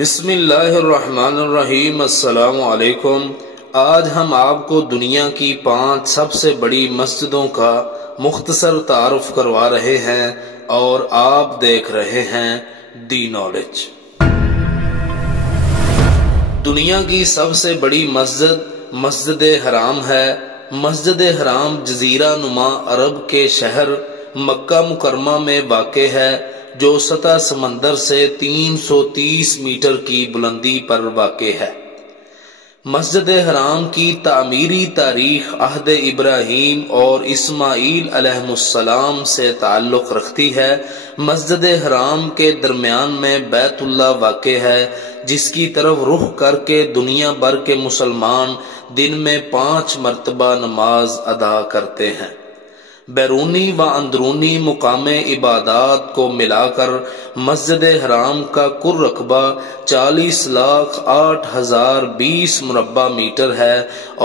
بسم اللہ الرحمن الرحیم۔ السلام علیکم۔ آج ہم آپ کو دنیا کی 5 سب سے بڑی مسجدوں کا مختصر تعارف کروا رہے ہیں اور آپ دیکھ رہے ہیں دی نالج۔ دنیا کی سب سے بڑی مسجد مسجد حرام ہے۔ مسجد حرام جزیرہ نما عرب کے شہر مکہ مکرمہ میں واقع ہے، جو سطح سمندر سے 330 میٹر کی بلندی پر واقع ہے۔ مسجد حرام کی تعمیری تاریخ عہد ابراہیم اور اسماعیل علیہ السلام سے تعلق رکھتی ہے۔ مسجد حرام کے درمیان میں بیت اللہ واقع ہے، جس کی طرف رخ کر کے دنیا بھر کے مسلمان دن میں 5 مرتبہ نماز ادا کرتے ہیں۔ بیرونی و اندرونی مقام عبادات کو ملا کر مسجد حرام کا کل رقبہ 40,08,020 مربع میٹر ہے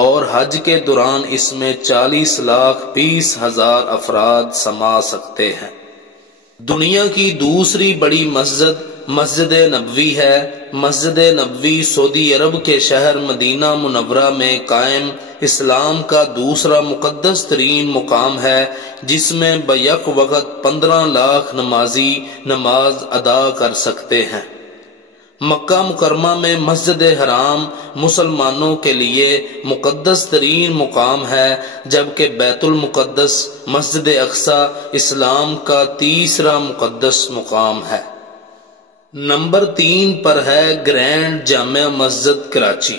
اور حج کے دوران اس میں 40,20,000 افراد سما سکتے ہیں۔ دنیا کی دوسری بڑی مسجد مسجد نبوی ہے۔ مسجد نبوی سعودی عرب کے شہر مدینہ منورہ میں قائم اسلام کا دوسرا مقدس ترین مقام ہے، جس میں بیک وقت 15 لاکھ نمازی نماز ادا کر سکتے ہیں۔ مکہ مکرمہ میں مسجد حرام مسلمانوں کے لیے مقدس ترین مقام ہے، جبکہ بیت المقدس مسجد اقصی اسلام کا تیسرا مقدس مقام ہے۔ نمبر 3 پر ہے گرینڈ جامع مسجد کراچی۔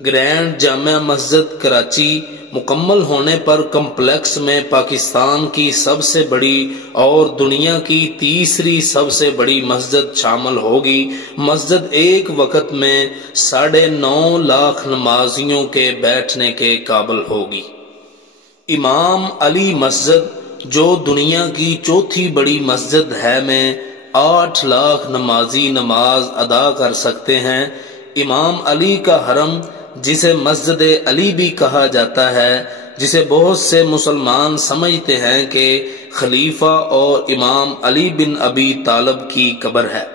گرینڈ جامع مسجد کراچی مکمل ہونے پر کمپلیکس میں پاکستان کی سب سے بڑی اور دنیا کی تیسری سب سے بڑی مسجد شامل ہوگی۔ مسجد ایک وقت میں 9.5 لاکھ نمازیوں کے بیٹھنے کے قابل ہوگی۔ امام علی مسجد، جو دنیا کی چوتھی بڑی مسجد ہے، میں 8 لاکھ نمازی نماز ادا کر سکتے ہیں۔ امام علی کا حرم، جسے مسجد علی بھی کہا جاتا ہے، جسے بہت سے مسلمان سمجھتے ہیں کہ خلیفہ اور امام علی بن ابی طالب کی قبر ہے۔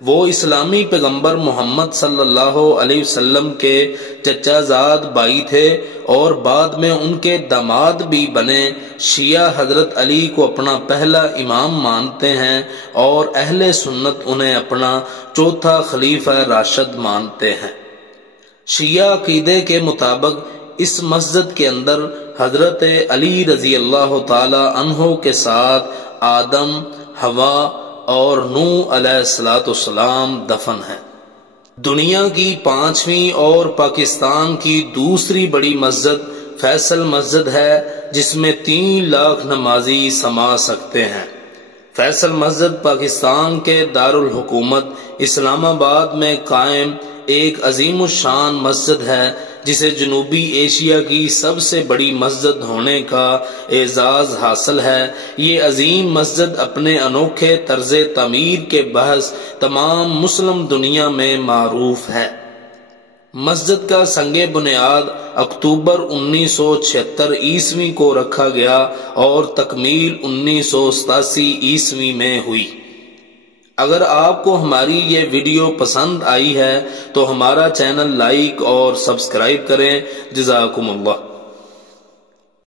وہ اسلامی پیغمبر محمد صلی اللہ علیہ وسلم کے چچا زاد بھائی تھے اور بعد میں ان کے داماد بھی بنے۔ شیعہ حضرت علی کو اپنا پہلا امام مانتے ہیں اور اہل سنت انہیں اپنا چوتھا خلیفہ راشد مانتے ہیں۔ شیعہ عقیدے کے مطابق اس مسجد کے اندر حضرت علی رضی اللہ تعالی عنہ کے ساتھ آدم، حوا اور نوح علیہ السلام دفن ہیں۔ دنیا کی 5ویں اور پاکستان کی دوسری بڑی مسجد فیصل مسجد ہے، جس میں 3 لاکھ نمازی سما سکتے ہیں۔ فیصل مسجد پاکستان کے دارالحکومت اسلام آباد میں قائم ایک عظیم الشان مسجد ہے، جسے جنوبی ایشیا کی سب سے بڑی مسجد ہونے کا اعزاز حاصل ہے۔ یہ عظیم مسجد اپنے انوکھے طرز تعمیر کے باعث تمام مسلم دنیا میں معروف ہے۔ مسجد کا سنگ بنیاد اکتوبر 1976 عیسوی کو رکھا گیا اور تکمیل 1987 عیسوی میں ہوئی۔ اگر آپ کو ہماری یہ ویڈیو پسند آئی ہے تو ہمارا چینل لائک اور سبسکرائب کریں۔ جزاکم اللہ۔